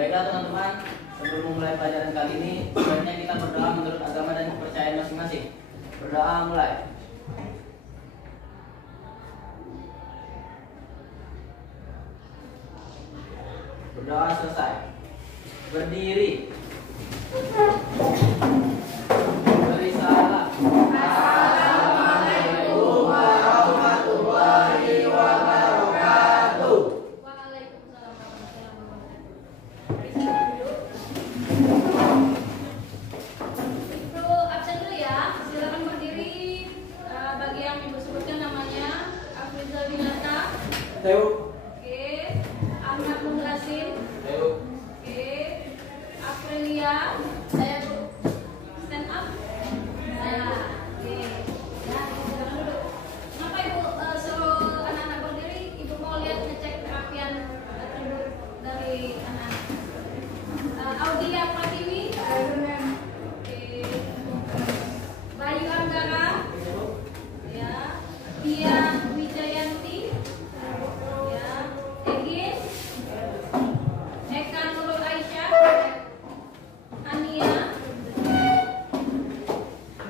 Baiklah teman-teman, sebelum memulai pelajaran kali ini, sebaiknya kita berdoa menurut agama dan kepercayaan masing-masing. Berdoa mulai. Berdoa selesai. Berdiri. Beri salam. Assalamualaikum warahmatullahi wabarakatuh. Waalaikumsalam warahmatullahi wabarakatuh. Itu absen dulu ya. Silakan berdiri. Bagi yang ibu sebutkan namanya Afrizal Binata. Teo. Oke. Ahmad Mungrasin. Teo. Oke. Aprilia. Saya Bu. Stand up. Saya. Oke. Ya, silakan dulu. Kenapa ibu suruh anak-anak berdiri? Ibu mau lihat ngecek kerapian atribut dari anak. Audia Pratiwi. Oke. Bayu Anggara. Ya. Dia Wijayanti. Ya. Egin. Eka Nurul Aisyah. Ania.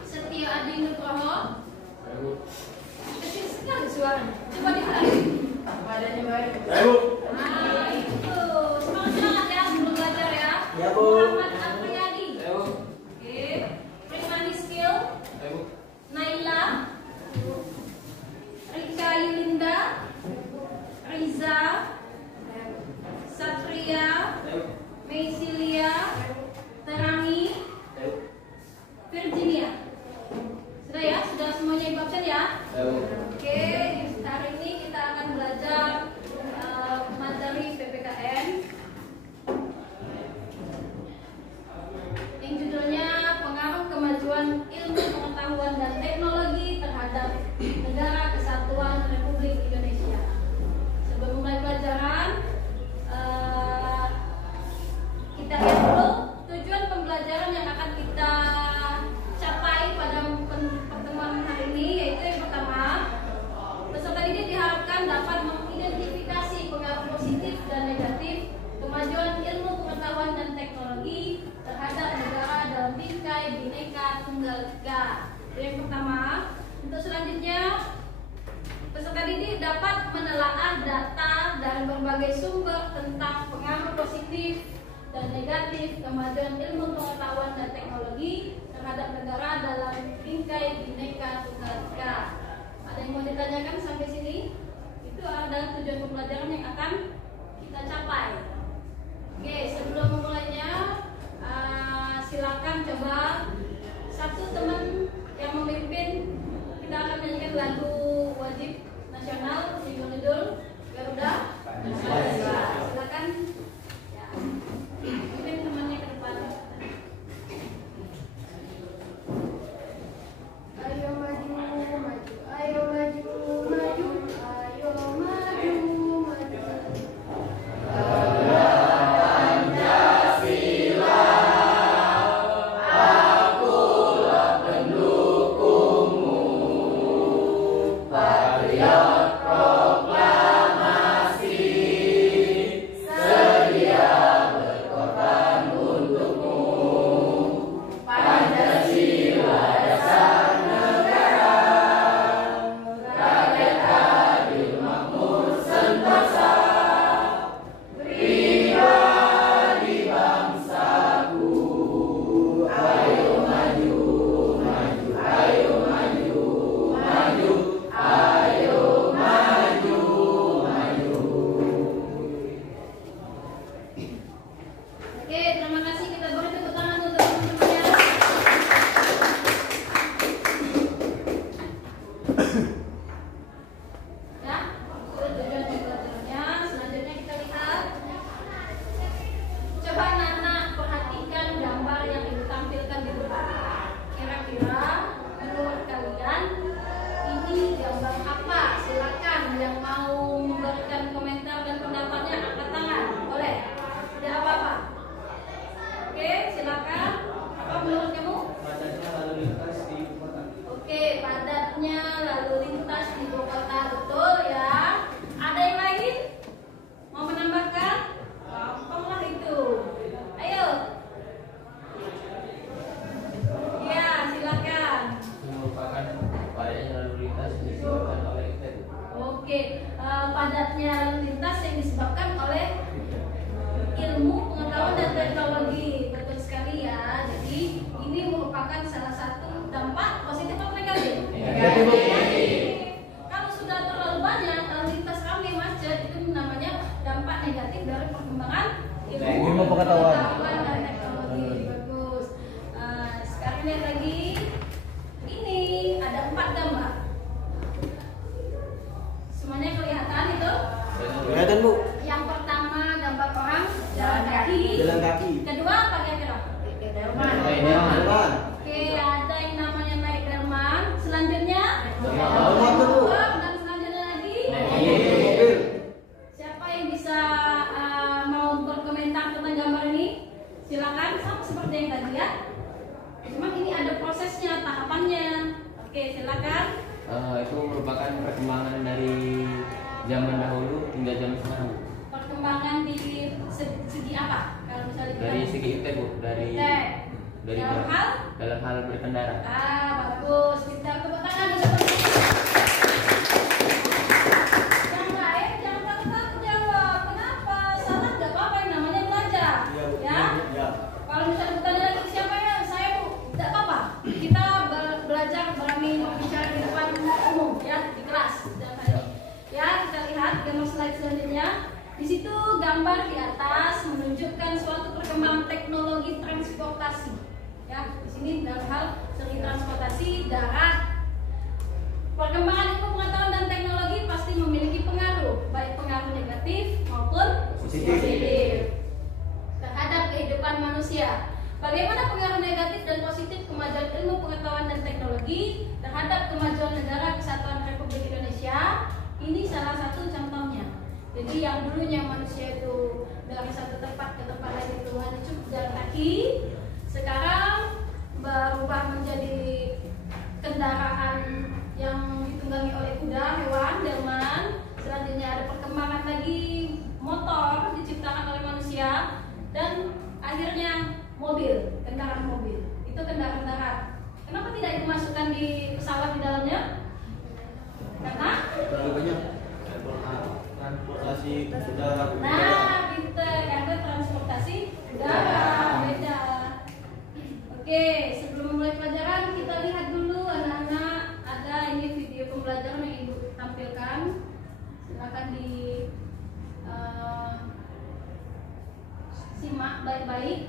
Setia Adi Nugroho. Kecil sekali suaranya. Coba diulangi. Badannya baik. Nah, itu. Semangat ya sebelum belajar ya. Ya, Bu. Muhammad Apriyadi. Teo. Oke. Primani Skill. Teo. Naila. Rika Yulinda. Riza. Satria. Teo. Meisilia. Terangi. Teo. Virginia. Sudah ya? Sudah semuanya ibu absen ya? Teo. Oke, hari ini kita akan belajar materi PPKN yang judulnya pengaruh kemajuan ilmu pengetahuan dan teknologi terhadap negara kesatuan Republik Indonesia. Sebelum mulai pelajaran, kita lihat dulu tujuan pembelajaran yang akan kita capai pada pertemuan hari ini, yaitu yang pertama, peserta didik diharapkan dapat mengidentifikasi pengaruh positif dan negatif kemajuan ilmu pengetahuan dan teknologi terhadap negara dalam bingkai Bhinneka Tunggal Ika. Itu yang pertama. Untuk selanjutnya, peserta didik dapat menelaah data dari berbagai sumber tentang pengaruh positif dan negatif kemajuan ilmu pengetahuan dan teknologi terhadap negara dalam bingkai Bhinneka Tunggal Ika. Ada yang mau ditanyakan sampai sini? Itu adalah tujuan pembelajaran yang akan kita capai. Oke, sebelum memulainya, silakan coba satu teman yang memimpin. Kita akan menyanyikan lagu wajib nasional judul Garuda. Silakan. Ya. Mungkin temannya ke depan. Ayo maju, maju, ayo maju, maju, ayo maju, maju. Patriot Pro. dari perkembangan Ilmu pengetahuan dan teknologi. Bagus. Sekarang lihat lagi. Ini ada 4 gambar. Semuanya kelihatan itu? kelihatan Bu. Yang pertama gambar orang jalan kaki. Kedua apa kira-kira? Delman. Oke, ada yang namanya naik delman. Selanjutnya Bu. dan selanjutnya lagi Mobil. siapa yang bisa mau berkomentar tentang gambar ini? Silakan, sama seperti yang tadi ya. Cuma ini ada prosesnya, tahapannya. Oke, silakan. Itu merupakan perkembangan dari zaman dahulu hingga zaman sekarang. Perkembangan di segi apa? Kalau misalnya kita- Dari segi IT Bu, dari dalam hal dalam hal berkendara. bagus. Kita tepuk tangan untuk yang lain jangan takut jawab. Kenapa? Salah nggak apa-apa, yang namanya belajar. Ya. Kalau misalnya bertanya lagi siapa ya, saya Bu, tidak apa-apa. Kita belajar berani bicara di depan umum ya, di kelas. Dan hari ya kita lihat gambar slide selanjutnya. Di situ gambar di atas menunjukkan suatu perkembangan teknologi transportasi. Ya, di sini dalam hal segi transportasi darat. Perkembangan ilmu pengetahuan dan teknologi pasti memiliki pengaruh, baik pengaruh negatif maupun positif terhadap kehidupan manusia. Bagaimana pengaruh negatif dan positif kemajuan ilmu pengetahuan dan teknologi terhadap kemajuan negara kesatuan Republik Indonesia? Ini salah satu contohnya. Jadi yang dulunya manusia itu dari satu tempat ke tempat lain itu hanya cukup jalan kaki, sekarang berubah menjadi kendaraan yang ditunggangi oleh kuda, hewan, delman. Selanjutnya ada perkembangan lagi motor diciptakan oleh manusia, dan akhirnya mobil, kendaraan mobil. Itu kendaraan darat. Kenapa tidak dimasukkan di pesawat di dalamnya? Karena Terlalu banyak transportasi udara. nah, pinter, karena transportasi udara beda. Oke, sebelum memulai pelajaran kita lihat dulu anak-anak, ada ini video pembelajaran yang Ibu tampilkan. Silakan di simak baik-baik.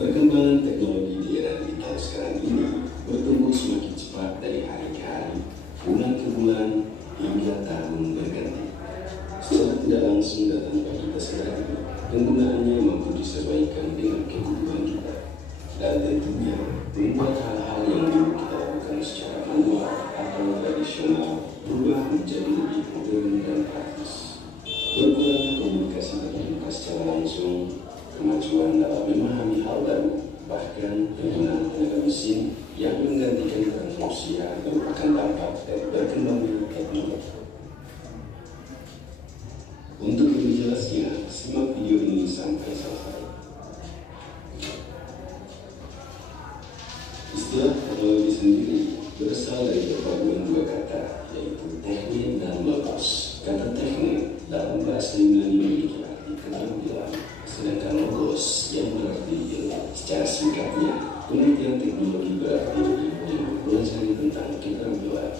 Perkembangan teknologi di era digital sekarang ini bertumbuh semakin cepat dari hari ke hari, bulan ke bulan, hingga tahun berganti. Secara tidak langsung dan tanpa kita sadari, penggunaannya mampu disesuaikan dengan kebutuhan kita, dan tentunya membuat hal-hal yang dulu kita lakukan secara manual atau tradisional berubah menjadi lebih modern dan praktis. Berkurangnya komunikasi terbuka secara langsung, kemajuan dalam memahami hal baru, bahkan penggunaan tenaga mesin yang menggantikan peran manusia merupakan dampak dari berkembangnya teknologi. Untuk lebih jelasnya, simak video ini sampai selesai. Istilah teknologi sendiri berasal dari perpaduan dua kata, yaitu teknik dan logos. Kata teknik dalam bahasa Yunani memiliki arti keterampilan, sedangkan logos yang berarti ilmu. Secara singkatnya, pengertian teknologi berarti ilmu yang mempelajari tentang keterampilan.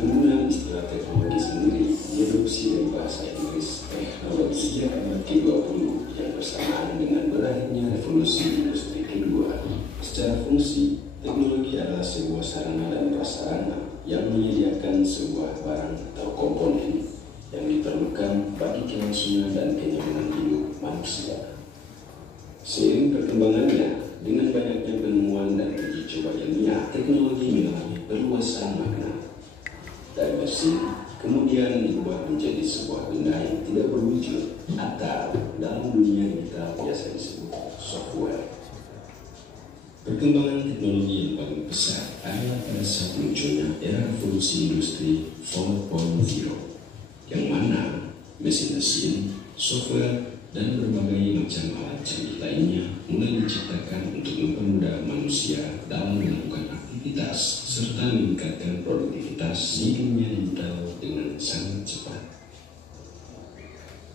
Penggunaan istilah teknologi sendiri diadopsi dari bahasa Inggris teknologi sejak abad ke-20 yang bersamaan dengan berakhirnya revolusi industri kedua. Secara fungsi, teknologi adalah sebuah sarana dan prasarana yang menyediakan sebuah barang atau komponen yang diperlukan bagi kelangsungan dan kenyamanan hidup manusia. Seiring perkembangannya, dengan banyaknya penemuan dan uji coba ilmiah, teknologi mengalami perluasan makna. Dari mesin, kemudian diubah menjadi sebuah benda yang tidak berwujud atau dalam dunia yang kita biasa disebut software. Perkembangan teknologi yang paling besar adalah pada saat munculnya era revolusi industri 4.0, yang mana mesin-mesin, software, dan berbagai macam alat canggih lainnya mulai diciptakan untuk mempermudah manusia dalam melakukan aktivitas serta meningkatkan produktivitas di dunia digital dengan sangat cepat.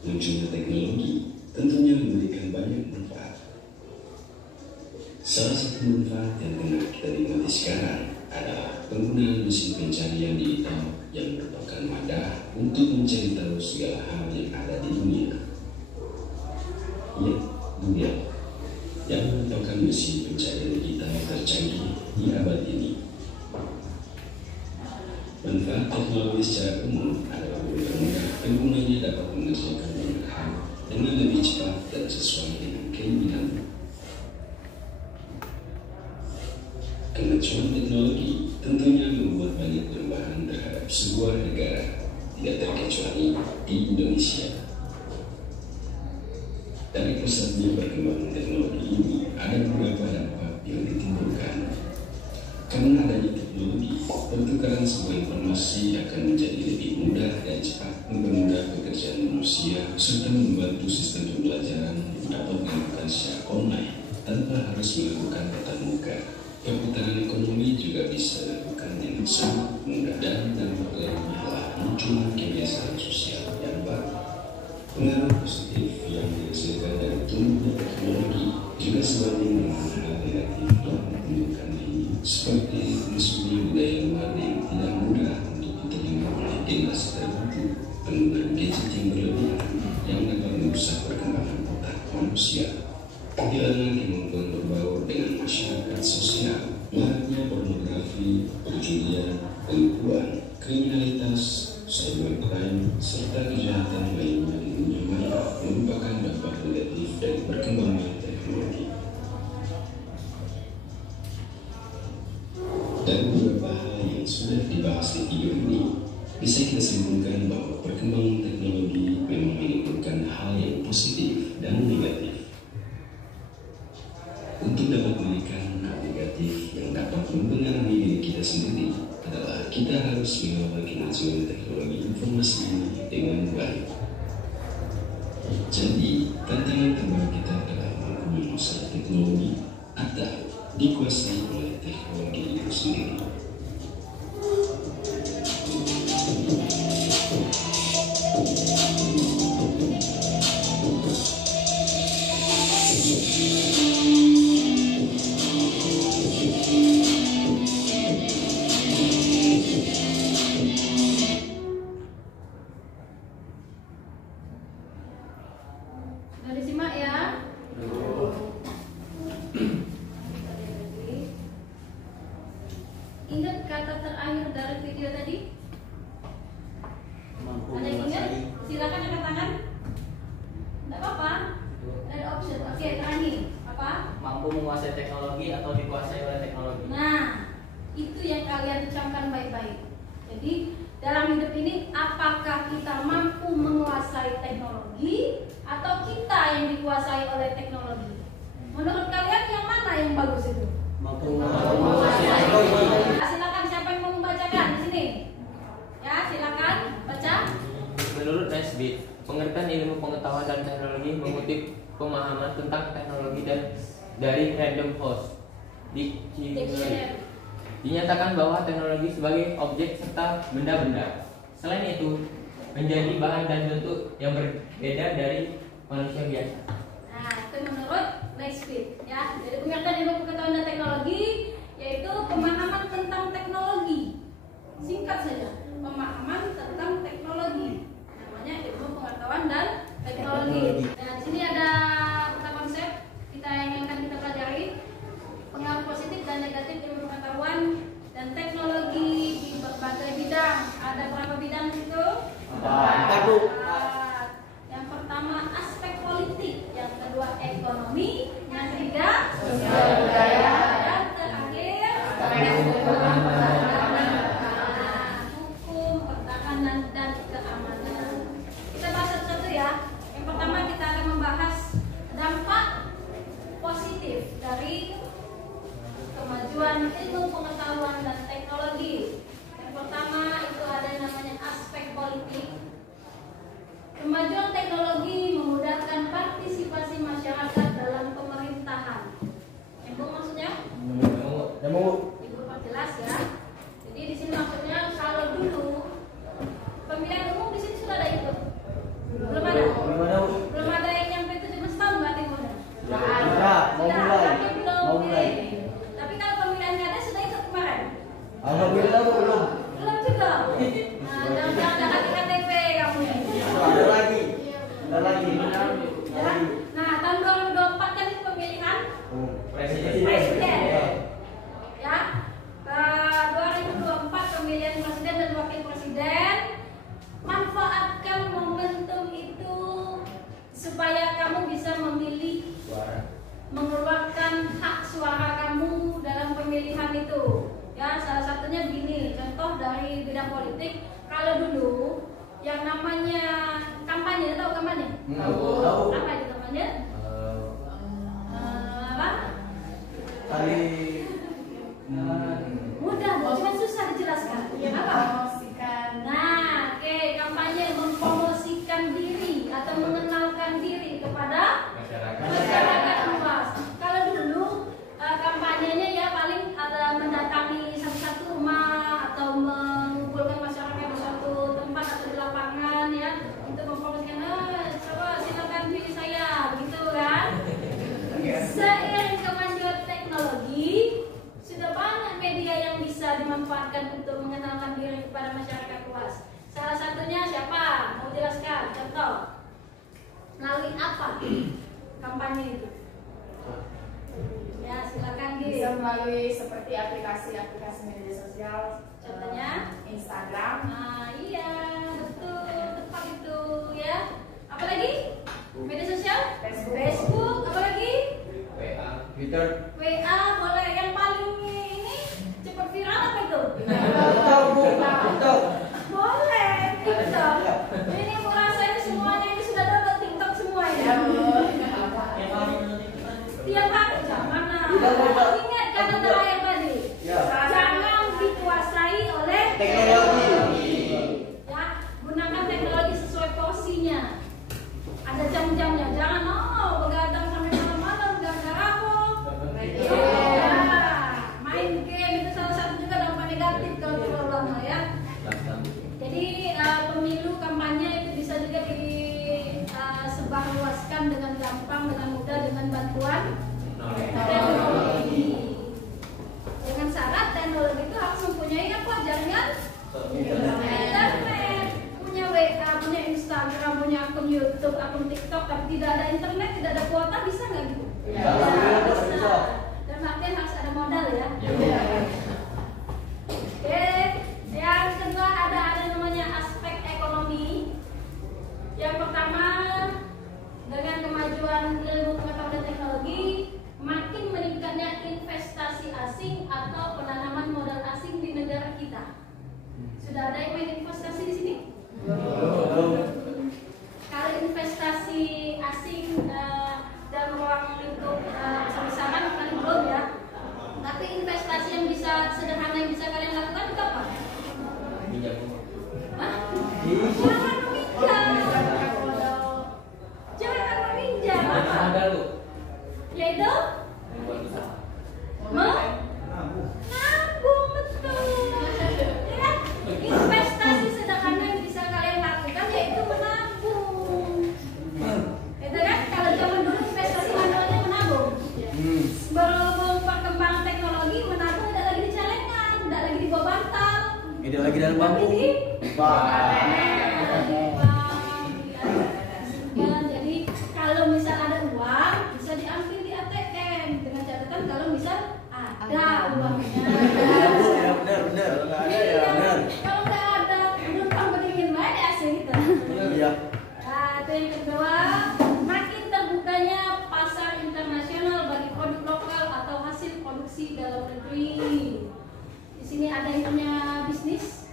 Munculnya teknologi tentunya memberikan banyak manfaat. Salah satu manfaat yang tengah kita nikmati sekarang adalah penggunaan mesin pencarian digital yang merupakan wadah untuk mencari tahu segala hal yang ada di dunia. Ya, Google yang merupakan mesin pencarian digital tercanggih di abad ini. Manfaat teknologi secara umum adalah mempermudah penggunanya dapat mengerjakan banyak hal dengan lebih cepat dan sesuai dengan keinginan. Kemajuan teknologi tentunya membuat banyak perubahan terhadap sebuah negara, tidak terkecuali di Indonesia. Dari pesatnya perkembangan teknologi ini, ada beberapa dampak yang ditimbulkan. Karena adanya teknologi, pertukaran sebuah informasi akan menjadi lebih mudah dan cepat, mempermudah pekerjaan manusia, serta membantu sistem pembelajaran dapat dilakukan secara online tanpa harus melakukan tatap muka. Perputaran ekonomi juga bisa dilakukan dengan sangat mudah, dan dampak lainnya adalah munculnya kebiasaan sosial yang baru. Pengaruh positif yang dihasilkan dari tumbuhnya teknologi juga sebanding dengan hal negatif yang ditimbulkan ini, seperti masuknya budaya luar yang tidak mudah untuk diterima oleh generasi tertentu, penggunaan gadget yang berlebihan yang dapat merusak perkembangan otak manusia, kehilangan kemampuan berbaur dengan masyarakat sosial, maraknya pornografi, perjudian, penipuan, kriminalitas, cybercrime, serta kejahatan lainnya di dunia maya merupakan dampak negatif dari perkembangan teknologi. Dari beberapa hal yang sudah dibahas di video ini, bisa kita simpulkan bahwa perkembangan teknologi memang menimbulkan hal yang positif dan negatif. Untuk dapat menekan hal negatif yang dapat mempengaruhi diri kita sendiri adalah kita harus mengawal kemajuan teknologi informasi ini dengan baik. Jadi, tantangan terbaru kita adalah mampu menguasai teknologi atau dikuasai oleh teknologi itu sendiri. Sudah disimak ya? Ingat kata terakhir dari video tadi? Mampu Ada yang ingat? menguasai. Silakan angkat tangan. Tidak apa-apa. Ada option. Oke, terakhir apa? Mampu menguasai teknologi atau dikuasai oleh teknologi. Nah, itu yang kalian camkan baik-baik. Jadi dalam hidup ini, apakah kita mampu menguasai teknologi atau kita yang dikuasai oleh teknologi? Menurut kalian yang mana yang bagus itu? Mampu menguasai. Silakan, siapa yang mau membacakan di sini? Ya, silakan baca. Menurut Nesbitt, pengertian ilmu pengetahuan dan teknologi mengutip pemahaman tentang teknologi dan dari Random House Dictionary. Dinyatakan bahwa teknologi sebagai objek serta benda-benda. Selain itu, menjadi bahan dan bentuk yang berbeda dari manusia biasa. Nah, itu menurut Nesbitt ya. Jadi pengertian ilmu pengetahuan dan teknologi yaitu pemahaman tentang teknologi. Singkat saja, pemahaman tentang teknologi. Namanya ilmu pengetahuan dan teknologi. Nah, di sini ada konsep yang akan kita pelajari. Pengaruh positif dan negatif ilmu pengetahuan dan teknologi di berbagai bidang. Ada berapa bidang itu? Empat, Bu. Yang pertama aspek politik, yang kedua ekonomi, yang ketiga sosial budaya, dan terakhir hukum, pertahanan, dan keamanan. Kita bahas satu-satu ya. Yang pertama kita akan membahas dampak positif dari Alhamdulillah belum. Belum juga. Nah, jangan kasih KTP kamu ya. Ada lagi. Ada lagi. Ya. Nah, tahun 2024 kan itu pemilihan Presiden. ya. 2024 pemilihan presiden dan wakil presiden. Manfaatkan momentum itu supaya kamu bisa memilih, mengeluarkan hak suara kamu dalam pemilihan itu. Ya, salah satunya begini, contoh dari bidang politik. Kalau dulu yang namanya kampanye, tahu kampanye? Tahu. Apa itu kampanye? Apa? Kali Mudah, cuma susah dijelaskan. Apa? Nah, oke, kampanye mempromosikan diri atau mengenalkan diri kepada masyarakat luas. Kalau dulu kampanyenya ya paling ada mendatangi satu-satu rumah atau mengumpulkan masyarakat di suatu tempat atau di lapangan ya untuk mempromosikan, coba silakan pilih saya, gitu kan? Seiring kemajuan teknologi, sudah banyak media yang bisa dimanfaatkan untuk mengenalkan diri kepada masyarakat luas. Salah satunya siapa? Mau jelaskan? Contoh, melalui apa kampanye itu? Ya, silakan Gi. Bisa melalui seperti aplikasi-aplikasi media sosial, Contohnya? Instagram, Nah, iya, betul, tepat itu ya. Apalagi? Media sosial? Facebook, apalagi? Twitter. WA boleh. Yang paling ini cepat viral apa itu? TikTok. Boleh, TikTok. Ini aku rasa ini semuanya ini sudah dapat TikTok semua ya. Tiap hari jangan ingat kata terakhir tadi. Ya. Jangan dikuasai oleh Teknologi. Ya, gunakan teknologi sesuai porsinya. Ada jam-jamnya. Jangan begadang sampai malam-malam gara-gara apa? Ya, main game itu salah satu juga dampak negatif kalau terlalu lama ya. Jadi pemilu kampanye itu bisa juga disebarluaskan dengan gampang, dengan mudah, dengan bantuan teknologi. Dengan syarat teknologi itu harus mempunyai apa? Jaringan internet, punya WA, punya Instagram, punya akun YouTube, akun TikTok, tapi tidak ada internet, tidak ada kuota, bisa nggak gitu? Ya, bisa. Dan artinya harus ada modal ya. Oke, yang kedua ada namanya aspek ekonomi. Yang pertama, dengan kemajuan ilmu pengetahuan dan teknologi, makin meningkatnya investasi asing atau penanaman modal asing di negara kita. Sudah ada yang main investasi di sini? Kalau investasi asing dalam ruang lingkup besar-besaran paling belum ya. Tapi investasi yang bisa sederhana yang bisa kalian lakukan itu apa? Hah? Jangan meminjam. Jangan meminjam. Ada lu. Yaitu nabung, betul. Ya kan? Investasi sederhana yang bisa kalian lakukan yaitu menabung. Itu kan kalau zaman dulu investasi manualnya menabung. Berhubung perkembangan teknologi, menabung tidak lagi di celengan, tidak lagi di bawah bantal. Tidak lagi dalam bambu. Tapi di Bang. jadi kalau misal ada uang bisa diambil di ATM dengan catatan kalau misal ada uangnya. Ya, benar. Kalau nggak ada ya benar. Kalau nggak ada numpang berdingin main ya sih gitu. Iya. Nah, itu yang kedua, makin terbukanya pasar internasional bagi produk lokal atau hasil produksi dalam negeri. Di sini ada yang punya bisnis.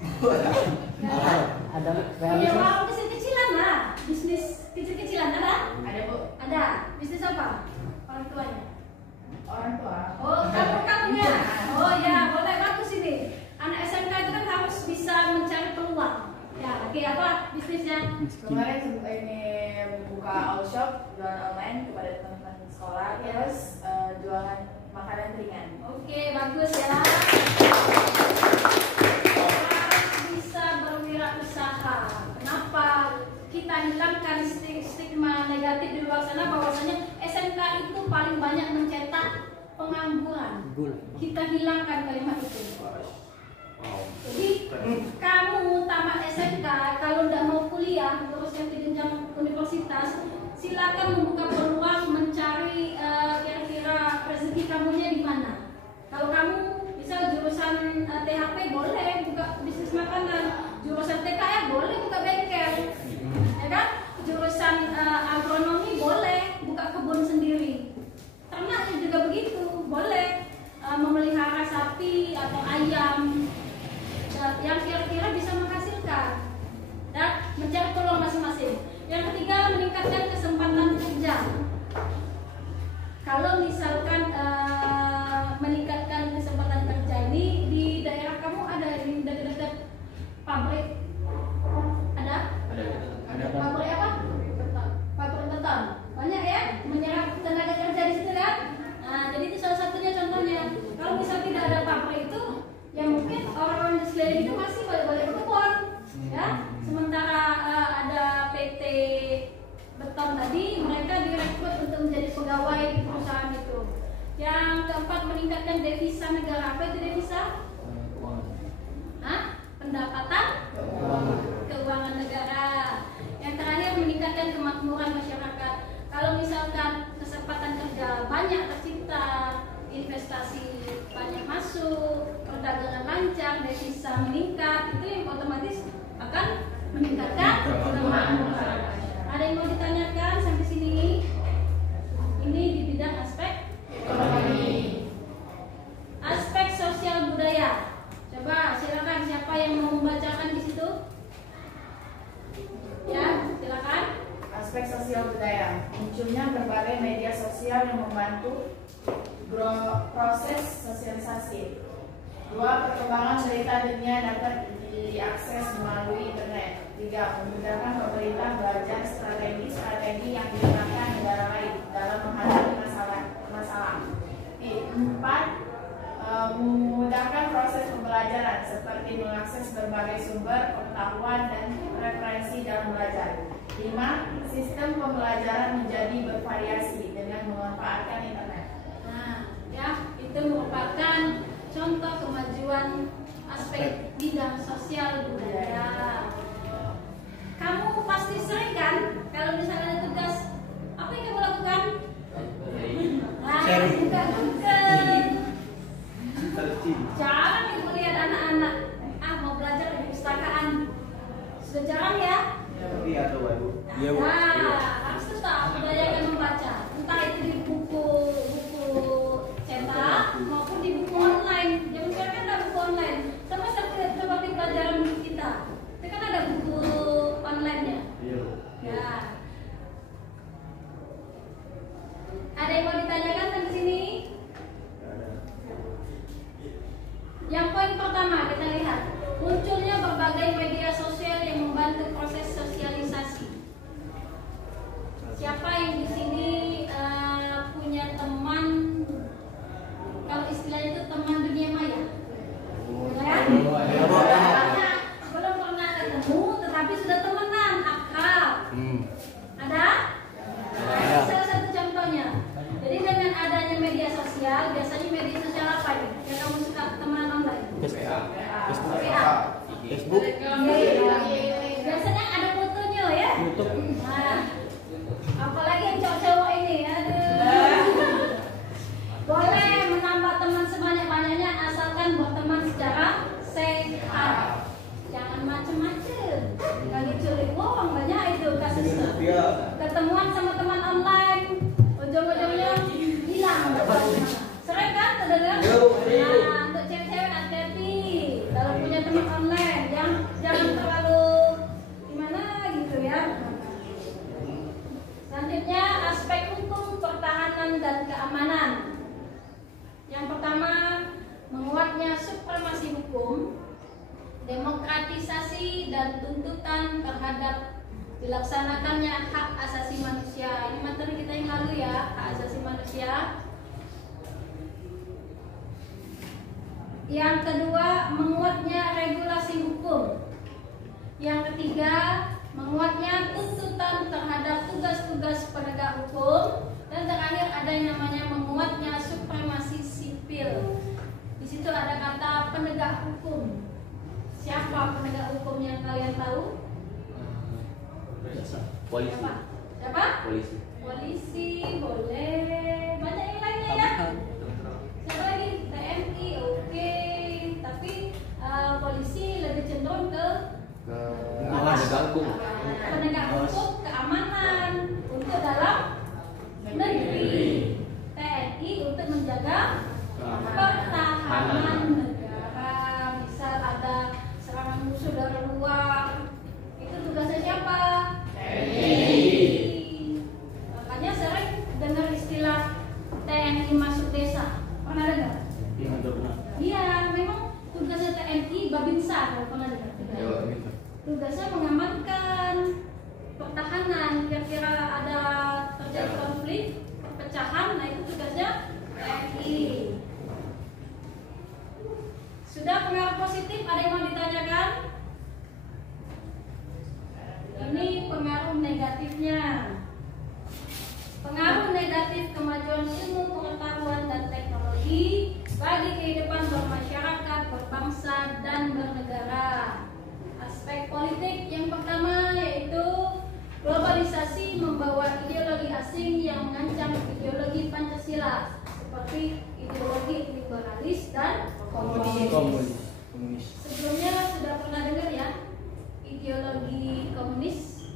Ada Punya warung kecil-kecilan lah, bisnis kecil-kecilan ada? ada Bu, Ada. Bisnis apa? Orang tuanya. orang tua. Oh, kamu-kamunya. Oh ya, boleh bagus ini. Anak SMK itu kan harus bisa mencari peluang. Ya, oke apa bisnisnya? Kemarin ini buka all shop, jualan online kepada teman-teman sekolah, terus jualan makanan ringan. Oke, bagus ya. Harus bisa berwirausaha. Kenapa? Kita hilangkan stigma negatif di luar sana bahwasanya SMK itu paling banyak mencetak pengangguran. Kita hilangkan kalimat itu. silakan membuka peluang mencari kira-kira rezeki kamunya di mana. Kalau kamu misal jurusan THP boleh buka bisnis makanan, jurusan TKR boleh buka bengkel, ya kan? Jurusan agronomi boleh buka kebun sendiri. Ternaknya juga begitu, boleh memelihara sapi atau ayam yang kira-kira bisa menghasilkan. Dan mencari peluang masing-masing. Yang ketiga, meningkatkan kesempatan kerja. Kalau misalkan meningkatkan kesempatan kerja ini di daerah kamu ada di dekat-dekat pabrik? Ada? Ada. Pabrik apa? Pabrik beton. Banyak ya, menyerap tenaga kerja di situ kan? Nah, jadi itu salah satunya contohnya. Kalau misal tidak ada pabrik itu, ya mungkin orang-orang di sekeliling itu masih balik-balik ke kebun, ya. Sementara ada PT beton tadi, mereka direkrut untuk menjadi pegawai di perusahaan itu. Yang keempat, meningkatkan devisa negara. Apa itu devisa? Hah? Pendapatan? Keuangan negara. Yang terakhir, meningkatkan kemakmuran masyarakat. Kalau misalkan kesempatan kerja banyak tercipta, investasi banyak masuk, perdagangan lancar, devisa meningkat, itu yang otomatis akan meningkatkan kemakmuran. Ada yang mau ditanyakan sampai sini? Ini di bidang aspek ekonomi. Aspek sosial budaya. Coba silakan siapa yang mau membacakan di situ? Ya, silakan. Aspek sosial budaya, munculnya berbagai media sosial yang membantu proses sosialisasi. 2. Perkembangan berita dunia dapat diakses melalui internet. 3. Memudahkan pemerintah belajar strategi yang digunakan negara lain dalam menghadapi masalah. 4. Memudahkan proses pembelajaran seperti mengakses berbagai sumber pengetahuan dan referensi dalam belajar. 5. Sistem pembelajaran menjadi bervariasi dengan memanfaatkan internet. Nah, ya, itu merupakan contoh kemajuan aspek bidang sosial budaya. Kamu pasti sering kan kalau misalnya ada tugas, apa yang kamu lakukan? Nah, buka Google. Jarang itu melihat anak-anak mau belajar di perpustakaan. Sudah jarang ya? Iya tuh, Bu. Iya, Bu. Nah, harus tetap belajar membaca. Entah itu di buku cetak maupun di buku online. Yang sekarang kan ada buku online. Sama seperti pelajaran kita. Itu kan ada buku online-nya. Iya. Ya. Ada yang mau ditanyakan sampai sini? Yang poin pertama kita lihat munculnya berbagai media sosial yang membantu proses sosialisasi. Siapa yang di sini punya teman, kalau istilahnya itu teman dunia maya? Ya? Belum pernah ketemu, tetapi sudah temenan, akrab. Ada? Salah satu contohnya. Jadi dengan adanya media sosial, biasanya media sosial apa ini? Yang kamu suka teman online? Facebook. Biasanya ada fotonya ya. Nah, apalagi yang cowok-cowok ini, aduh. Boleh menambah teman sebanyak-banyaknya asalkan berteman secara sehat. Jangan macem-macem. Lagi curi uang banyak itu kasusnya. Ketemuan sama teman online, ujung-ujungnya hilang. Sering kan terdengar? Nah, untuk cewek-cewek hati-hati kalau punya teman online, jangan terlalu gimana gitu ya. Selanjutnya aspek hukum, pertahanan dan keamanan. Yang pertama, menguatnya supremasi hukum, demokratisasi dan tuntutan terhadap dilaksanakannya hak asasi manusia. Ini materi kita yang lalu ya, hak asasi manusia. Yang kedua, menguatnya regulasi hukum. Yang ketiga, menguatnya tuntutan terhadap tugas-tugas penegak hukum. Dan terakhir ada yang namanya menguatnya supremasi sipil. Di situ ada kata penegak hukum. Siapa penegak hukum yang kalian tahu? Polisi. Siapa? Siapa? Polisi. Polisi boleh, banyak yang lainnya ya. Siapa lagi? TNI, oke. Tapi polisi lebih cenderung ke Penegak hukum. penegak hukum, keamanan untuk dalam negeri. TNI untuk menjaga pertahanan negara. Misal ada serangan musuh dari luar, itu tugasnya siapa? TNI. Makanya sering dengar istilah TNI masuk desa. Pernah dengar? Iya, memang tugasnya TNI Babinsa. Pernah dengar? Tugasnya mengamankan pertahanan. Kira-kira ada terjadi konflik, perpecahan, nah itu tugasnya TNI. Sudah pengaruh positif, ada yang mau ditanyakan? Ini pengaruh negatifnya. Pengaruh negatif kemajuan ilmu pengetahuan dan teknologi bagi kehidupan bermasyarakat, berbangsa, dan bernegara. Aspek politik yang pertama yaitu globalisasi membawa ideologi asing yang mengancam ideologi Pancasila seperti ideologi liberalis dan komunis. Sebelumnya sudah pernah dengar ya ideologi komunis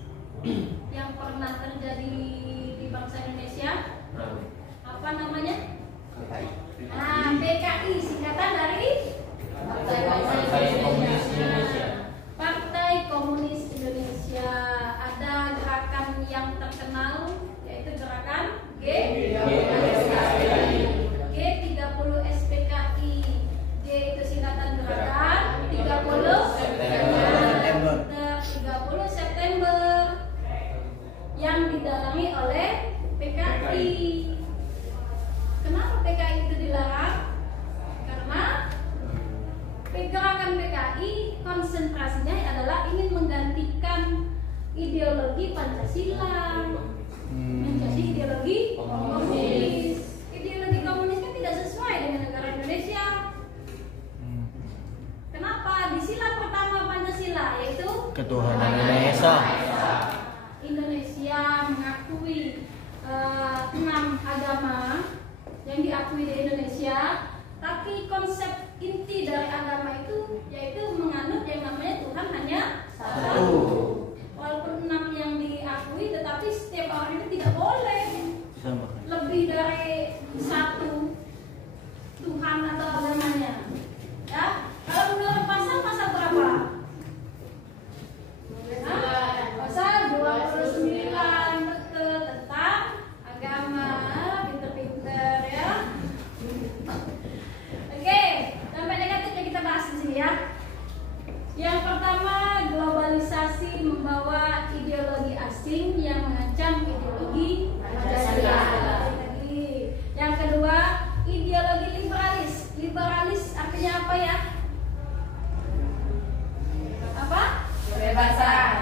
yang pernah terjadi di bangsa Indonesia? Apa namanya? PKI, singkatan dari Partai Komunis Indonesia. Partai Komunis Indonesia. Ada gerakan yang terkenal yaitu gerakan G30 SPKI. G itu singkatan gerakan 30 September yang didalangi oleh PKI. Kenapa PKI itu dilarang? Karena gerakan PKI konsentrasinya adalah ingin menggantikan ideologi Pancasila menjadi ideologi komunis. Ideologi komunis kan tidak sesuai dengan negara Indonesia. Kenapa? Di sila pertama Pancasila yaitu Ketuhanan Indonesia. Indonesia mengakui 6 agama yang diakui di Indonesia, tapi konsep inti dari agama itu yaitu menganut yang namanya Tuhan hanya satu. Walaupun 6 yang diakui, tetapi setiap orang itu tidak boleh lebih dari satu Tuhan atau agamanya. Ya, kalau menurut pasal berapa? Pasal 29 betul tentang agama. Pinter-pinter ya. Oke, dampak negatifnya kita bahas di sini ya. Yang pertama, globalisasi membawa ideologi asing yang mengancam ideologi Pancasila. Yang kedua, ideologi liberalis. Liberalis artinya apa ya? Apa? Kebebasan.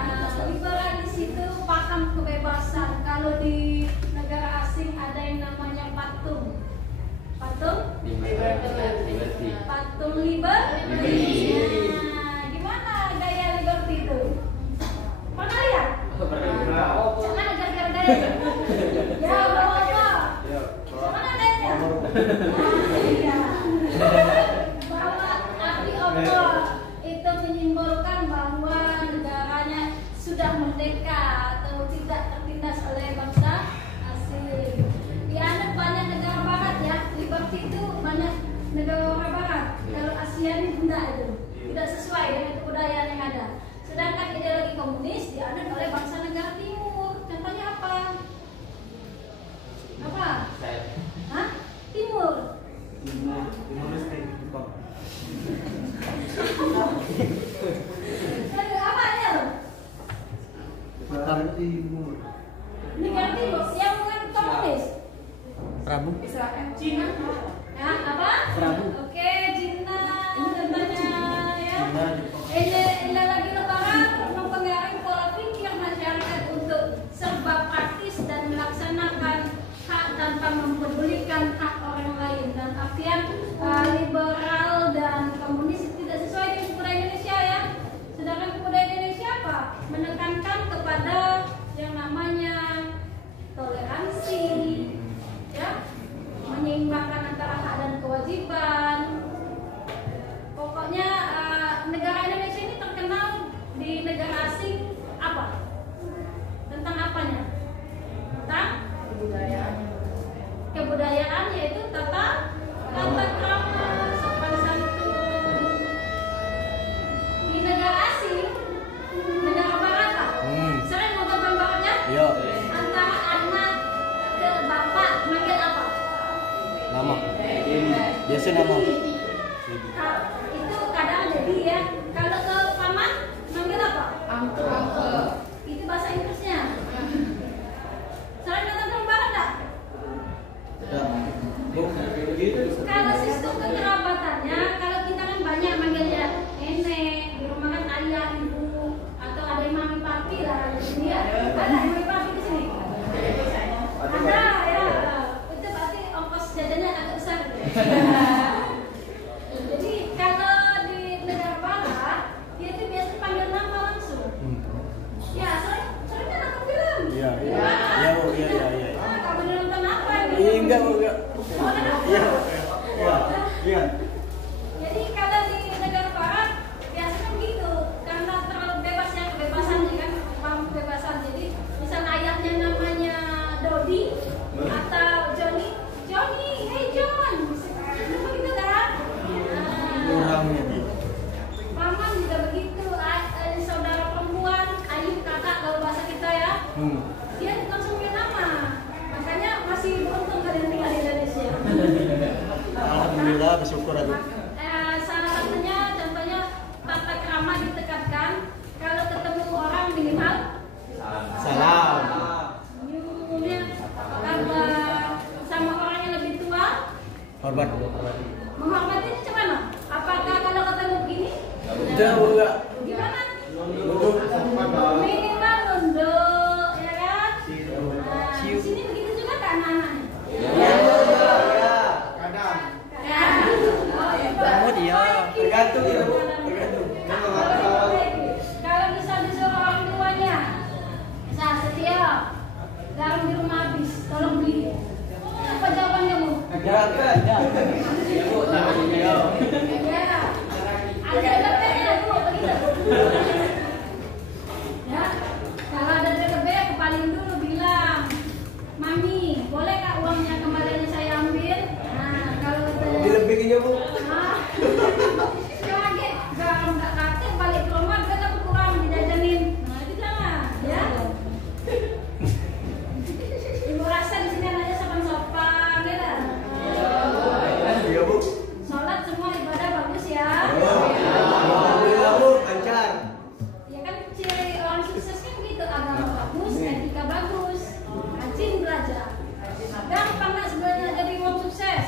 Liberalis itu paham kebebasan. Kalau di negara asing ada yang namanya patung. Patung? Liberty. Patung liberty. Nah, gimana gaya liberty itu? Pernah lihat? Mana gara-gara gaya? Ya, bawa. Mana gayanya? Iya. Bawa api obor. Itu menyimbolkan bahwa negaranya sudah merdeka atau tidak tertindas oleh bangsa asing. Dianut banyak negara barat ya, liberty itu banyak negara barat. Kalau Asia ini tidak itu, tidak sesuai dengan kebudayaan yang ada. Sedangkan ideologi komunis dianut oleh bangsa negara timur. Contohnya apa? Apa? Hah? Timur. Apa ya? Negara timur yang menganut komunis. Prabu. Israel, Cina. Ya, apa? Prabu. Oke, Cina contohnya ya. Ini lagi lebaran mempengaruhi pola pikir masyarakat untuk serba praktis dan melaksanakan hak tanpa mempedulikan hak orang lain. Dan artian liberal dan komunis tidak sesuai dengan budaya Indonesia ya. Sedangkan budaya Indonesia apa? Menekankan kepada yang namanya Nama. Biasa nama. Itu kadang jadi ya. Kalau ke paman manggil apa? Uncle. Itu bahasa Inggrisnya. Selain kata perempuan enggak? Kalau sistem kekerabatannya, kalau kita kan banyak manggilnya nenek, di rumah kan ayah, ibu, atau ada yang mami papi lah di sini ya. Ada yang mami papi di sini? Ada ya. Itu berarti ongkos jajannya agak besar. Jadi kalau di negara barat, dia itu biasa panggil nama langsung. Ya, sering kan nonton film? Iya. Ah, kamu nonton apa ini? Enggak. Oh, kenapa? Iya. Jadi kalau di negara barat biasanya begitu, karena terlalu bebas ya, kebebasannya kan, paham kebebasan. Jadi misalnya ayahnya namanya Dodi atau Johnny, hey John, begitu kan? Orangnya dia. Paman juga begitu, saudara perempuan, Ayub kakak kalau bahasa kita ya, dia bukan semua nama, makanya masih beruntung kalian tinggal di Indonesia. Alhamdulillah, bersyukur aku. Salah satunya contohnya tata krama ditekatkan kalau ketemu orang minimal Salam. nyuruhnya kalau sama orang yang lebih tua Hormat. menghormatinya gimana? Apakah kalau ketemu begini Jauh enggak? gimana? Duduk. Minimal nunduk ya kan? Nah, di sini begitu juga kan anak-anaknya? Ya. Kamu dia. Tergantung ya Bu. Kalau bisa disuruh orang tuanya, nah setia, garam di rumah habis, tolong beli. Apa jawaban kamu? Gerakan. Ya Bu, namanya dia. Ya, ada DP-nya Bu, begitu. Ya, kalau ada DP kepalin dulu bilang, Mami, boleh nggak uangnya kembaliannya saya ambil? Nah, kalau Dilebihinnya Bu. kaget, garam nggak kate balik ke rumah dia dapat kurang dijajanin. Nah itu jangan, ya. Ibu rasa di sini anaknya sopan-sopan, ya lah. Iya Bu. Sholat semua ibadah bagus ya. Alhamdulillah Bu, lancar. Ya kan ciri orang sukses kan gitu, agama bagus, etika bagus, rajin belajar. Gampang nggak sebenarnya jadi orang sukses.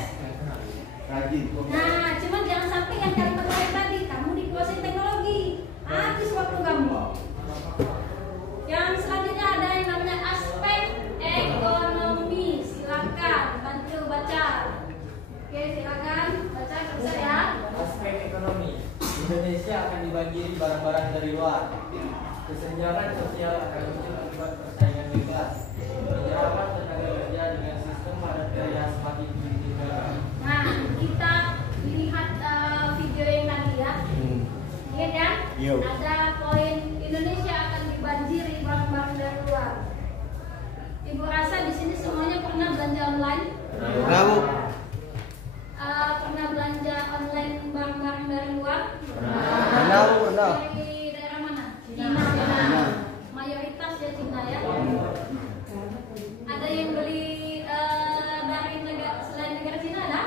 Rajin. Nah, cuman jangan sampai yang kalimat saya tadi, kamu dikuasai teknologi, habis waktu kamu. Yang selanjutnya ada yang namanya aspek ekonomi. Silakan bantu baca. Oke, silakan baca bisa ya. Aspek ekonomi, Indonesia akan dibanjiri barang-barang dari luar. Kesenjangan sosial akan muncul akibat persaingan bebas. Penyerapan tenaga kerja dengan sistem padat karya semakin ditinggalkan. Nah, kita lihat video yang tadi ya. Ingat ya? Yo. Ada poin Indonesia akan dibanjiri barang-barang dari luar. Ibu rasa di sini semuanya pernah belanja online? Pernah Bu. Pernah belanja online barang-barang dari luar? Pernah Bu, pernah. Dari daerah mana? Cina. Mayoritas ya Cina ya. Ada yang beli dari negara selain negara Cina ada?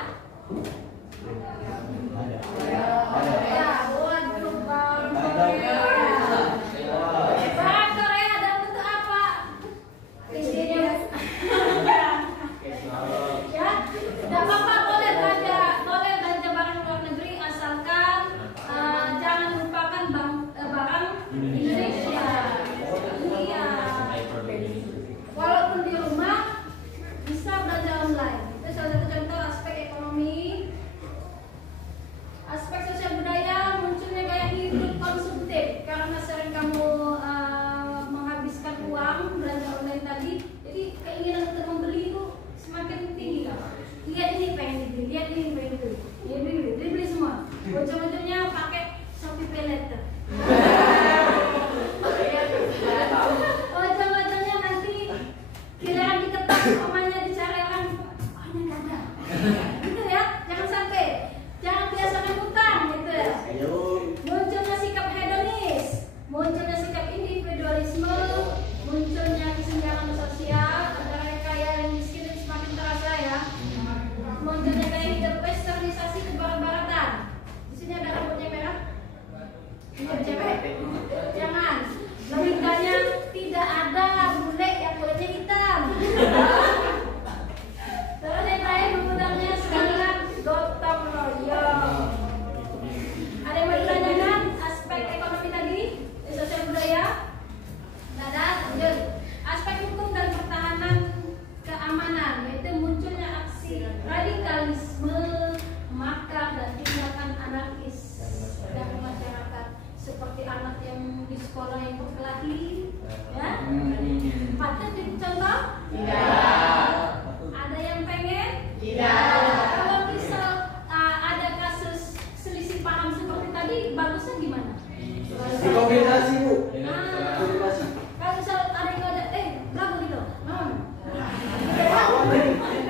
Ya, waduh Bang Korea. Bang Korea ada bentuk apa? Isinya. Ya, tidak apa-apa boleh belanja barang luar negeri asalkan di sekolah yang berkelahi, ya? Patut dicontoh? Tidak. Ada yang pengen? Tidak. Kalau misal ada kasus selisih paham seperti tadi, bagusnya gimana? Dikombinasi Bu. Nah, kalau misal ada yang ngajak, berapa gitu?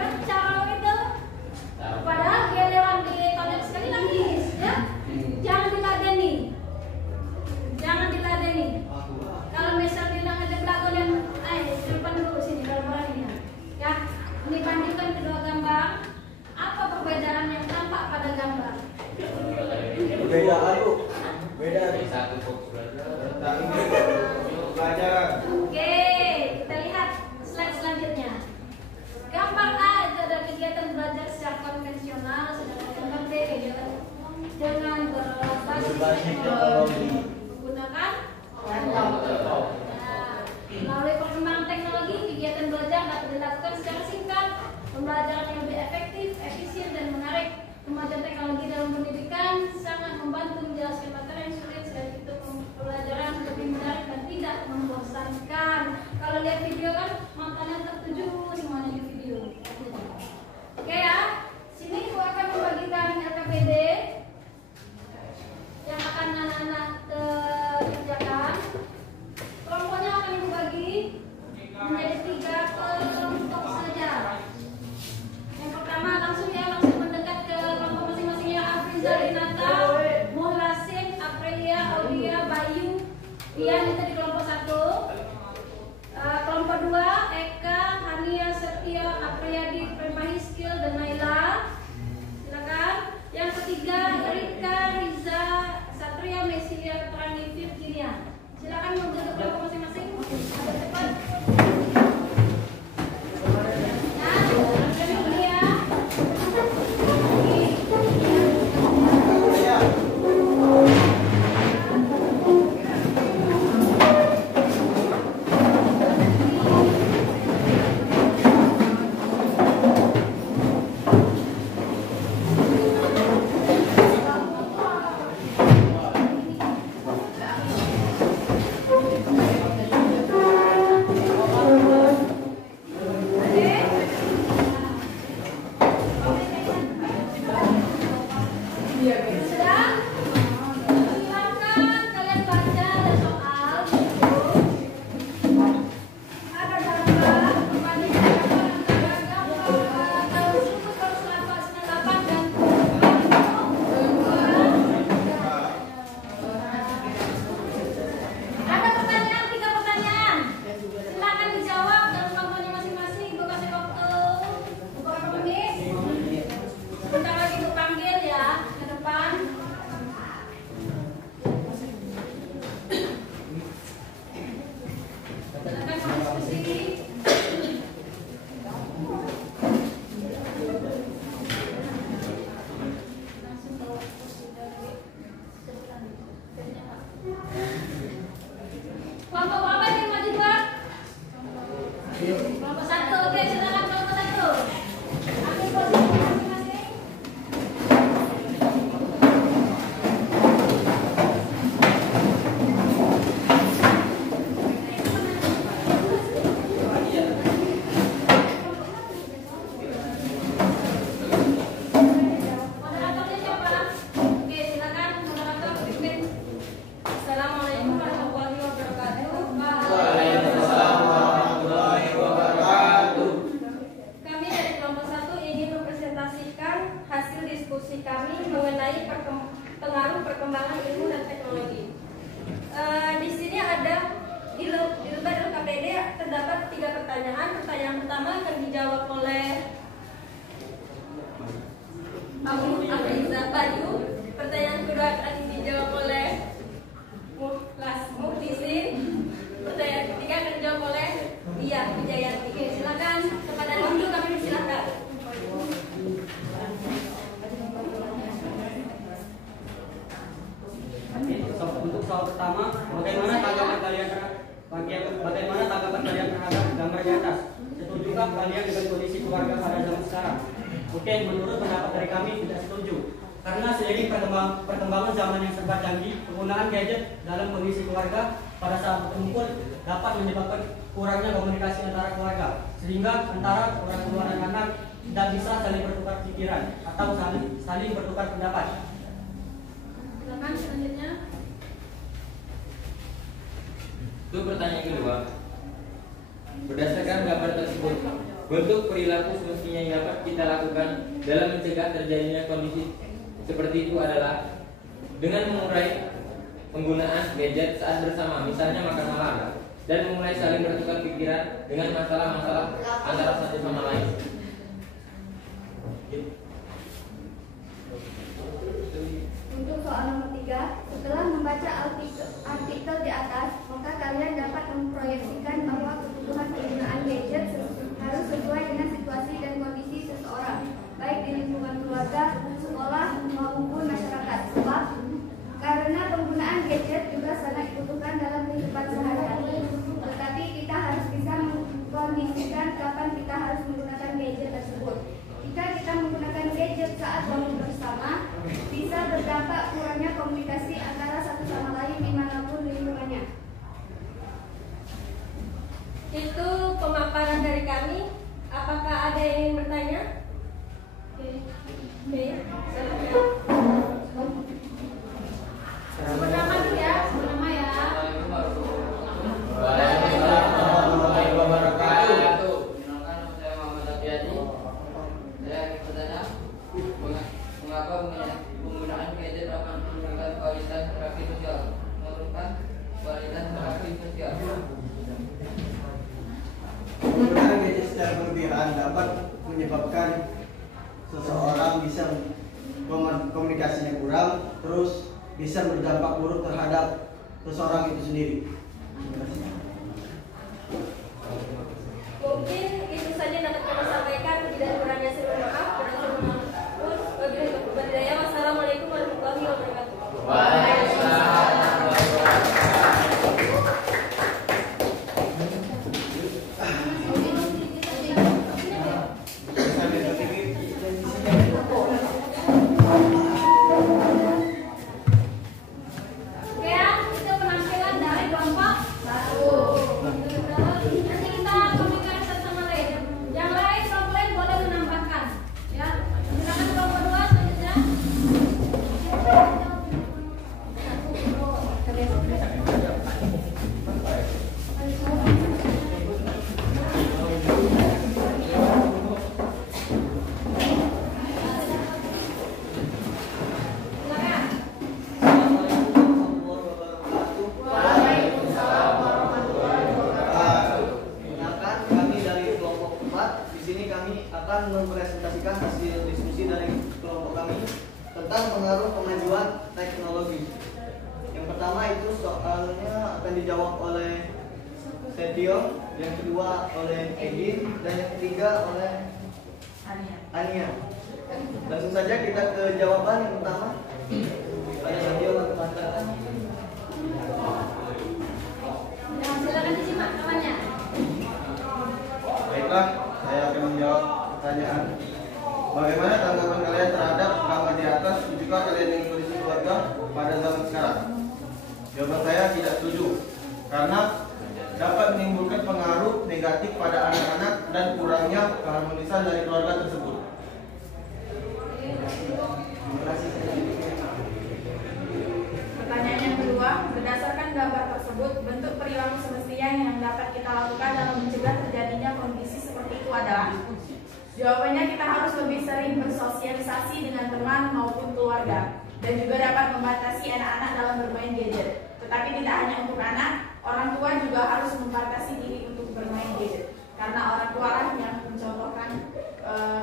Kan cara itu, padahal giliran ditolak sekali lagi, ya? Jangan diladeni. Jangan diladeni. Kalau misal bilang ada belakang dan depan dulu sini kalau berani ya. Ini bandingkan kedua gambar. Apa perbedaan yang tampak pada gambar? Perbedaan Bu. Beda. Satu fokus belajar. Pelajaran. Oke, kita lihat slide selanjutnya. Gambar A itu ada kegiatan belajar secara konvensional, sedangkan gambar B kegiatan dengan berbasis teknologi menggunakan laptop. Melalui perkembangan teknologi, kegiatan belajar dapat dilakukan secara singkat, pembelajaran yang lebih efektif, efisien, dan menarik. Kemajuan teknologi dalam pendidikan sangat membantu menjelaskan materi yang sulit, selain itu pembelajaran lebih menarik dan tidak membosankan. Kalau lihat video kan matanya tertuju semuanya di video. Oke ya, sini aku akan membagikan LKPD yang akan anak-anak kerjakan. Kelompoknya akan dibagi menjadi 3 kelompok saja. Yang pertama langsung mendekat ke kelompok masing-masingnya. Afriza, Renata, Muhrasin, Aprilia, Aulia, Bayu, Ian itu di kelompok 1. Kelompok 2 Eka, Hania, Setia, Apriyadi, Premahiskil, dan Naila. Silakan. Yang ketiga Rika, Riza, Satria, Mesia, Trani, Virginia. Silakan membentuk kelompok masing-masing. Agak cepat. Untuk soal pertama, bagaimana tanggapan kalian terhadap gambar di atas? Setujukah kalian dengan kondisi keluarga pada zaman sekarang? Oke, menurut pendapat dari kami tidak setuju. Karena seiring perkembangan zaman yang serba canggih, penggunaan gadget dalam kondisi keluarga pada saat berkumpul dapat menyebabkan kurangnya komunikasi antara keluarga, sehingga antara orang tua dan anak tidak bisa saling bertukar pikiran atau saling bertukar pendapat. Silakan selanjutnya. Untuk pertanyaan kedua, berdasarkan gambar tersebut, bentuk perilaku semestinya yang dapat kita lakukan dalam mencegah terjadinya kondisi seperti itu adalah dengan mengurai penggunaan gadget saat bersama, misalnya makan malam, dan memulai saling bertukar pikiran dengan masalah-masalah antara satu sama lain. Untuk soal nomor 3, setelah membaca artikel di atas, maka kalian dapat memproyeksikan bahwa kebutuhan penggunaan gadget harus sesuai dengan situasi dan kondisi seseorang, baik di lingkungan keluarga, sekolah, maupun masyarakat. Sebab karena penggunaan gadget juga sangat dibutuhkan dalam kehidupan sehari-hari, tetapi kita harus bisa mengkondisikan kapan kita harus menggunakan gadget tersebut. Jika kita menggunakan gadget saat bangun bersama, bisa berdampak kurangnya komunikasi antara satu sama lain dimanapun lingkungannya. Itu pemaparan dari kami. Apakah ada yang ingin bertanya? Oke, silakan. Pertama dulu ya, pertama ya. Waalaikumsalam warahmatullahi wabarakatuh. Perkenalkan, saya Muhammad Abiyadi. Saya ingin bertanya, mengapa penggunaan gadget akan menurunkan kualitas interaksi sosial? Penggunaan gadget secara berlebihan dapat menyebabkan seseorang bisa komunikasinya kurang, terus bisa berdampak buruk terhadap seseorang itu sendiri. Mungkin itu saja dapat kami sampaikan. Tidak kurangnya saya mohon maaf. Wassalamualaikum warahmatullahi wabarakatuh. Mempresentasikan hasil diskusi dari kelompok kami tentang pengaruh kemajuan teknologi. Yang pertama itu soalnya akan dijawab oleh Setio, yang kedua oleh Egin, dan yang ketiga oleh Ania. Langsung saja kita ke jawaban yang pertama. Ada Setio dan teman-teman. Silakan disimak kawannya. Baiklah, saya akan menjawab pertanyaan. Bagaimana tanggapan kalian terhadap gambar di atas jika kalian ingin kondisi keluarga pada zaman sekarang? Jawaban saya tidak setuju, karena dapat menimbulkan pengaruh negatif pada anak-anak dan kurangnya keharmonisan dari keluarga tersebut. Terima kasih. Pertanyaan yang kedua, berdasarkan gambar tersebut, bentuk perilaku semestinya yang dapat kita lakukan dalam mencegah terjadinya kondisi seperti itu adalah? Jawabannya, kita harus lebih sering bersosialisasi dengan teman maupun keluarga, dan juga dapat membatasi anak-anak dalam bermain gadget. Tetapi tidak hanya untuk anak, orang tua juga harus membatasi diri untuk bermain gadget, karena orang tua lah yang mencontohkan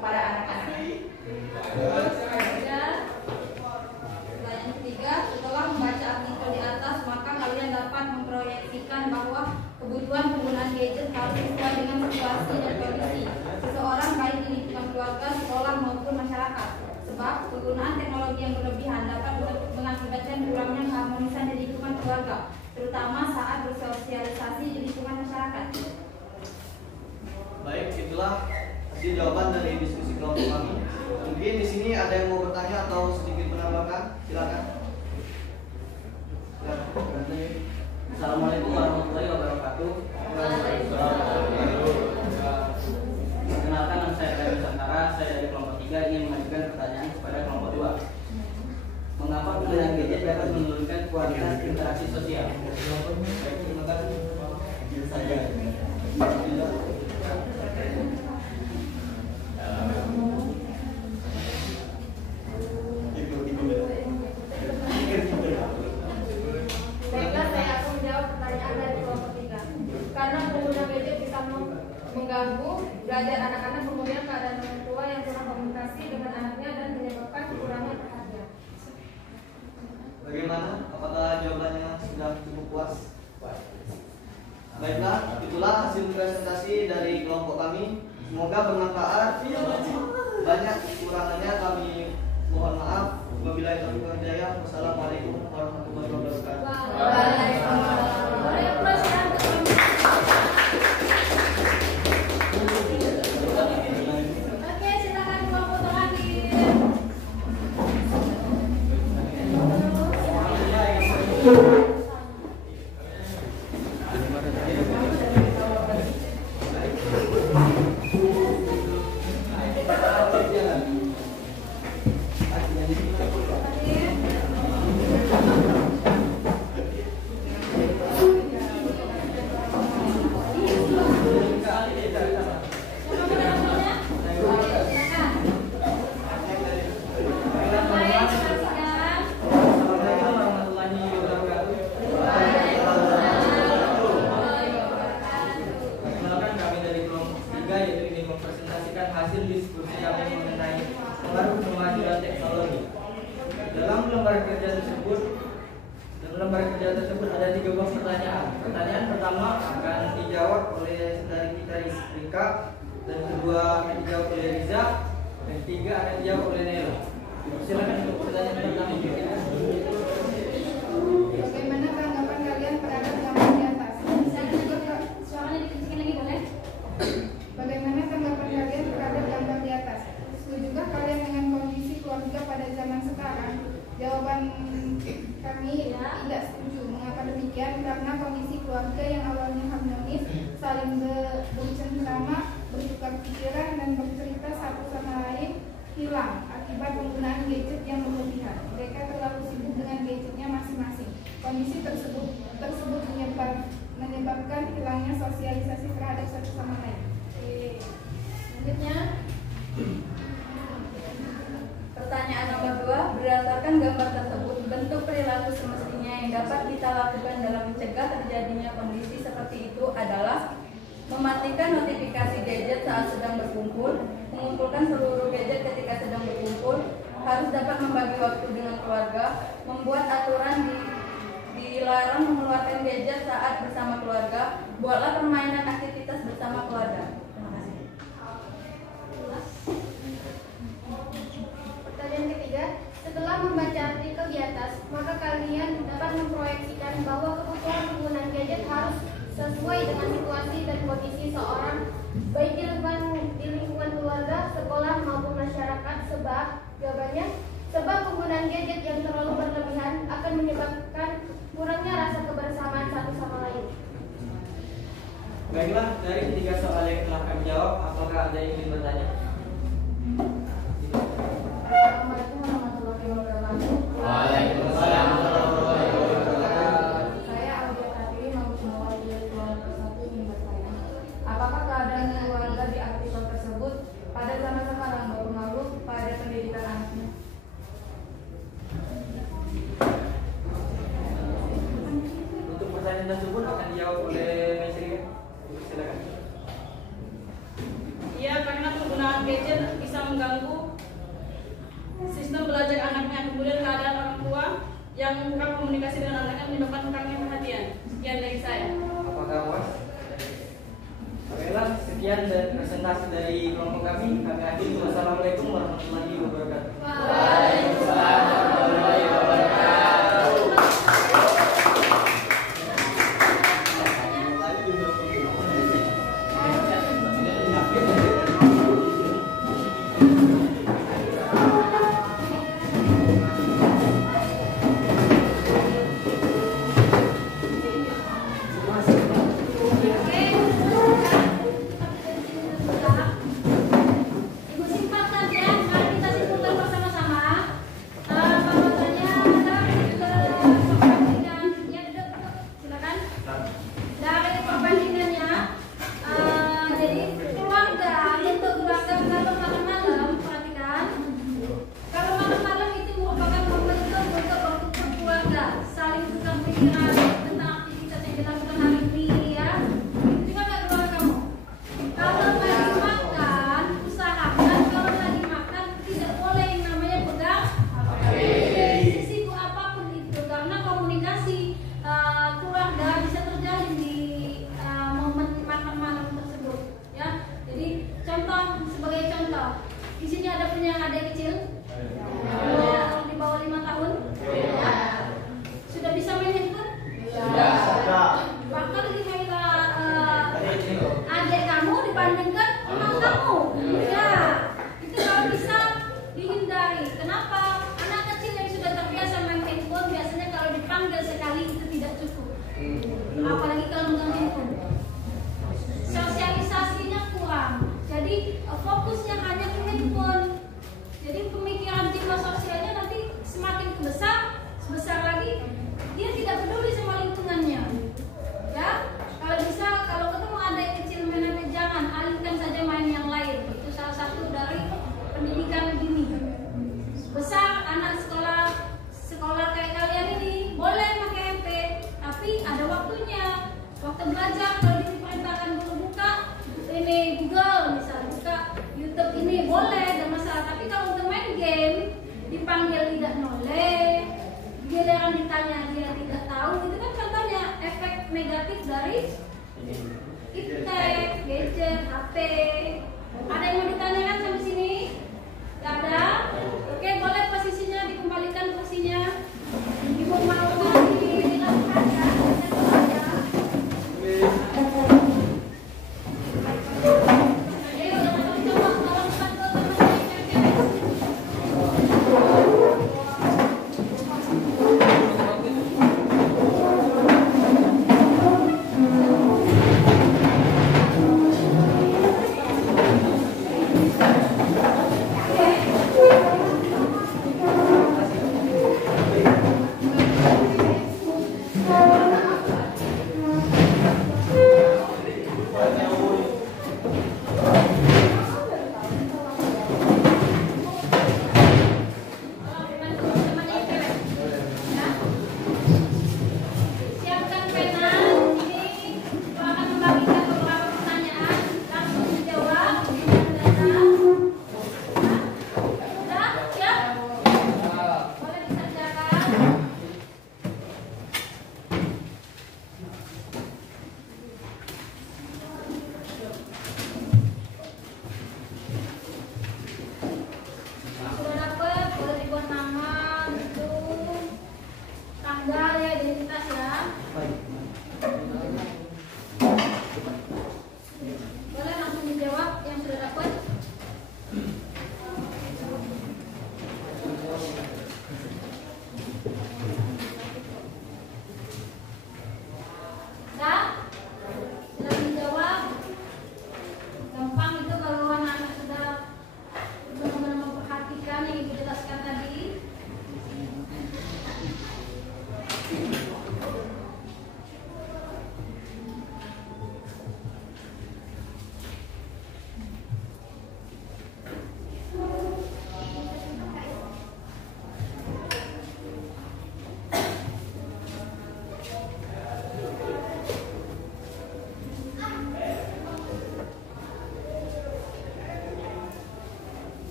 kepada anak-anak. Pertanyaan ketiga, setelah membaca artikel di atas, maka kalian dapat memproyeksikan bahwa kebutuhan penggunaan gadget harus sesuai dengan situasi dan kondisi seseorang, baik di lingkungan keluarga, sekolah maupun masyarakat. Sebab penggunaan teknologi yang berlebihan dapat mengakibatkan kurangnya keharmonisan di lingkungan keluarga, terutama saat bersosialisasi di lingkungan masyarakat. Baik, itulah hasil jawaban dari diskusi kelompok kami. Mungkin di sini ada yang mau bertanya atau sedikit menambahkan, silakan. Assalamualaikum warahmatullahi wabarakatuh. Perkenalkan, nama saya Ray Nusantara. Saya dari kelompok 3 ingin mengajukan pertanyaan kepada kelompok 2. Mengapa penggunaan gadget dapat menurunkan kualitas interaksi sosial? Terima kasih. Saya. Baiklah, saya akan menjawab pertanyaan dari kelompok 3. Karena pengguna gadget bisa mengganggu belajar anak-anak, kemudian keadaan orang tua yang kurang komunikasi dengan anaknya dan menyebabkan kurangnya perhatian. Bagaimana? Apakah jawabannya sudah cukup puas? Baiklah, itulah hasil presentasi dari kelompok kami. Semoga bermanfaat. Banyak kekurangannya kami mohon maaf. Wabillahi taufiq wal hidayah. Wassalamualaikum warahmatullahi wabarakatuh. Oke, silakan kelompok terakhir. Perkenalkan, kami dari kelompok 3 yaitu ingin mempresentasikan hasil diskusi kami mengenai pengaruh kemajuan teknologi. Dalam lembar kerja tersebut ada 3 buah pertanyaan. Pertanyaan pertama akan dijawab oleh saudari kita Rika, dan kedua akan dijawab oleh Riza, dan ketiga akan dijawab oleh Nelo. Silakan untuk pertanyaan pertama. Bagaimana tanggapan kalian terhadap gambar di atas? Suaranya dikecilkan lagi boleh? Bagaimana tanggapan kalian terhadap gambar di atas? Setujukah kalian dengan kondisi keluarga pada zaman sekarang? Jawaban kami tidak setuju. Mengapa demikian? Karena kondisi keluarga yang awalnya harmonis, saling bercengkrama, bertukar pikiran dan bercerita satu sama lain hilang akibat penggunaan gadget yang berlebihan. Mereka terlalu sibuk dengan gadgetnya masing-masing. Kondisi tersebut menyebabkan hilangnya sosialisasi terhadap satu sama lain. Selanjutnya, Pertanyaan nomor 2, berdasarkan gambar tersebut, bentuk perilaku semestinya yang dapat kita lakukan dalam mencegah terjadinya kondisi seperti itu adalah mematikan notifikasi gadget saat sedang berkumpul, mengumpulkan seluruh gadget ketika sedang berkumpul, harus dapat membagi waktu dengan keluarga, membuat aturan dilarang mengeluarkan gadget saat bersama keluarga, buatlah permainan aktivitas bersama keluarga. Terima kasih. Pertanyaan ketiga, setelah membaca artikel di atas, maka kalian dapat memproyeksikan bahwa kebutuhan penggunaan gadget harus sesuai dengan situasi dan kondisi seorang, baik di lingkungan keluarga, sekolah maupun masyarakat. Jawabannya, sebab penggunaan gadget yang terlalu berlebihan akan menyebabkan kurangnya rasa kebersamaan satu sama lain. Baiklah, dari ketiga soal yang telah kami jawab, apakah ada yang ingin bertanya? Assalamualaikum warahmatullahi wabarakatuh. Waalaikumsalam warahmatullahi wabarakatuh. Saya Audia Tati, mewakili kelompok 1 ingin bertanya, apakah keadaan keluarga di artikel tersebut pada zaman sekarang berpengaruh pada pendidikan anaknya? Untuk pertanyaan tersebut akan dijawab oleh Mesri. Silakan. ya karena penggunaan gadget bisa mengganggu sistem belajar anaknya, kemudian keadaan orang tua yang kurang komunikasi dengan anaknya menyebabkan kurangnya perhatian. Sekian dari saya. Apakah puas? Baiklah, sekian dari presentasi dari kelompok kami. Kami akhiri. Wassalamualaikum warahmatullahi wabarakatuh. Waalaikumsalam warahmatullahi wabarakatuh. pikiran tentang aktivitas yang dilakukan hari ini ya. Itu juga nggak keluar kamu. Kalau lagi makan, usahakan kalau lagi makan tidak boleh yang namanya pegang HP. Sesibuk apapun itu, karena komunikasi keluarga bisa terjalin di momen makan malam tersebut ya. Jadi contoh, sebagai contoh, di sini ada punya adik kecil di bawah 5 tahun ya. Sudah bisa main handphone? Bahkan lebih main adik kamu dibandingkan teman kamu ya. Itu kalau bisa dihindari. Kenapa? Anak kecil yang sudah terbiasa main handphone biasanya kalau dipanggil sekali itu tidak cukup, apalagi kalau megang handphone. Sosialisasinya kurang, jadi fokusnya hanya ke handphone. Jadi pemikiran jiwa sosialnya nanti semakin besar lagi, dia tidak peduli sama lingkungannya ya. Kalau bisa, kalau ketemu adik kecil mainan, jangan alihkan saja main yang lain. Itu salah satu dari pendidikan dini. Besar anak sekolah kayak kalian ini boleh pakai HP, tapi ada waktunya. Waktu belajar kalau diperintahkan guru buka ini Google, misalnya buka YouTube, ini boleh, ada masalah. Tapi kalau untuk main game dipanggil tidak noleh, giliran ditanya dia tidak tahu, itu kan contohnya efek negatif dari iptek, gadget, HP. Ada yang mau ditanyakan sampai sini? Tidak ada? Oke, boleh posisinya dikembalikan kursinya. Ibu mau dilakukan ya?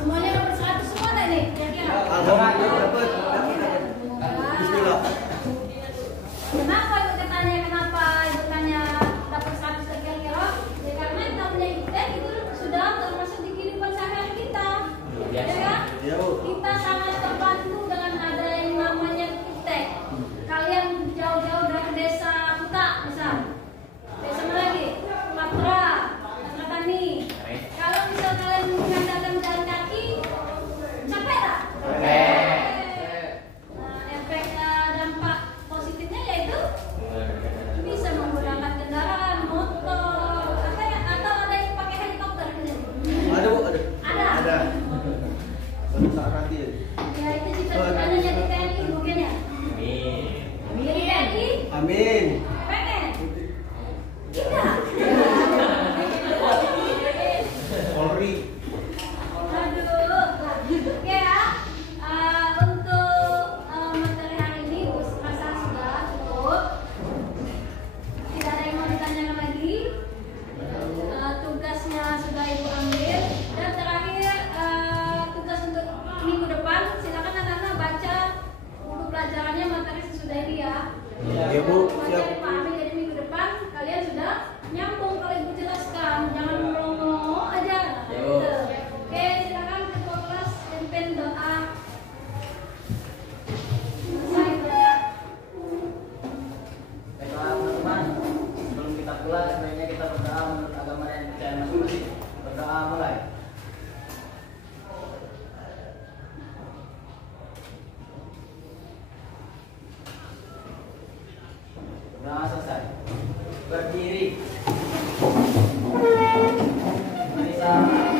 Semuanya dapat 100 semua dah nih, kira-kira. Alhamdulillah dapat. Bismillah. Kenapa ibu katanya, kenapa ibu tanya dapat 100 kira-kira? Ya karena kita punya iptek itu sudah termasuk di kehidupan sehari-hari kita. Ya kan? Kita sangat terbantu dengan ada yang namanya iptek. Kalian jauh-jauh dari desa Kuta misal. Desa mana lagi? Sumatera. kita